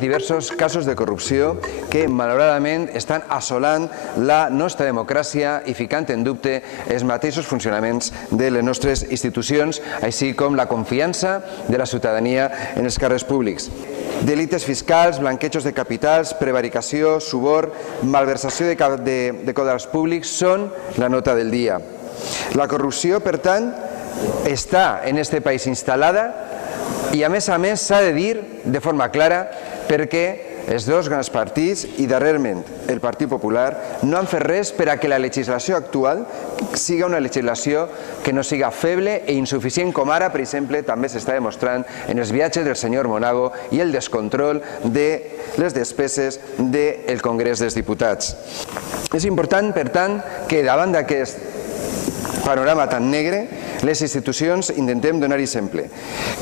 Diversos casos de corrupció que, malauradament, estan assolant la nostra democràcia i ficant en dubte els mateixos funcionaments de les nostres institucions, així com la confiança de la ciutadania en els càrrecs públics. Delictes fiscals, blanquejos de capitals, prevaricació, suborn, malversació de caudals públics són la nota del dia. La corrupció, per tant, està en aquest país instal·lada i, a més, s'ha de dir de forma clara perquè els dos grans partits i, darrerament, el Partit Popular, no han fet res per a que la legislació actual siga una legislació que no siga feble i insuficient, com ara, per exemple, també s'està demostrant en els viatges del senyor Monago i el descontrol de les despeses del Congrés dels Diputats. És important, per tant, que davant d'aquest panorama tan negre, les institucions intentem donar exemple,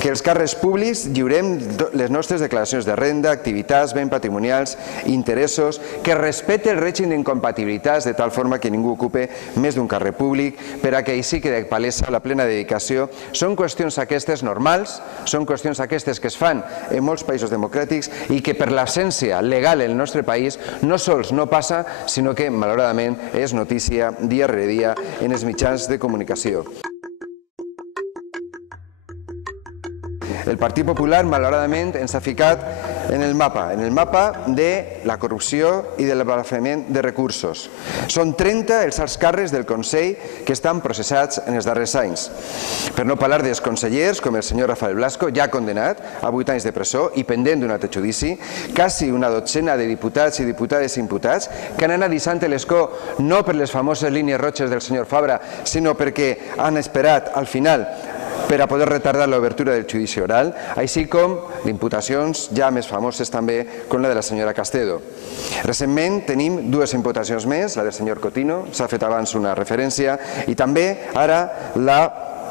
que els càrrecs públics lliurem les nostres declaracions de renda, activitats, béns patrimonials, interessos, que respecte el règim d'incompatibilitats de tal forma que ningú ocupe més d'un càrrec públic, per a que així quede palesa la plena dedicació. Són qüestions aquestes normals, són qüestions aquestes que es fan en molts països democràtics i que per l'absència legal en el nostre país no sols no passa, sinó que malauradament és notícia dia rere dia en els mitjans de comunicació. El Partit Popular, malauradament, ens ha ficat en el mapa de la corrupció i de l'abafament de recursos. Són 30 els alts càrrecs del Consell que estan processats en els darrers anys. Per no parlar dels consellers, com el senyor Rafael Blasco, ja condenat a 8 anys de presó i pendent d'un altre judici, quasi una dotzena de diputats i diputades imputats que han anat deixant l'escó no per les famoses línies roges del senyor Fabra, sinó perquè han esperat al final per a poder retardar l'obertura del judici oral, així com d'imputacions ja més famoses també, com la de la senyora Castedo. Recentment tenim dues imputacions més, la del senyor Cotino, s'ha fet abans una referència, i també ara la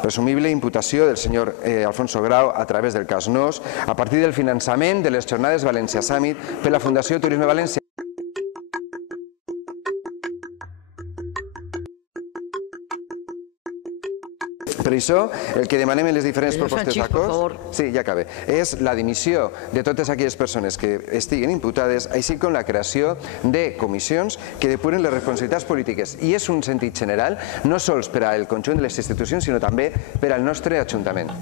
presumible imputació del senyor Alfonso Grau a través del cas Nos, a partir del finançament de les jornades València Summit per la Fundació Turisme València. Per això, el que demanem en les diferents propostes d'acord, sí, ja acaba, és la dimissió de totes aquelles persones que estiguen imputades, així com la creació de comissions que depuren les responsabilitats polítiques. I és un sentit general, no sols per al conjunt de les institucions, sinó també per al nostre Ajuntament.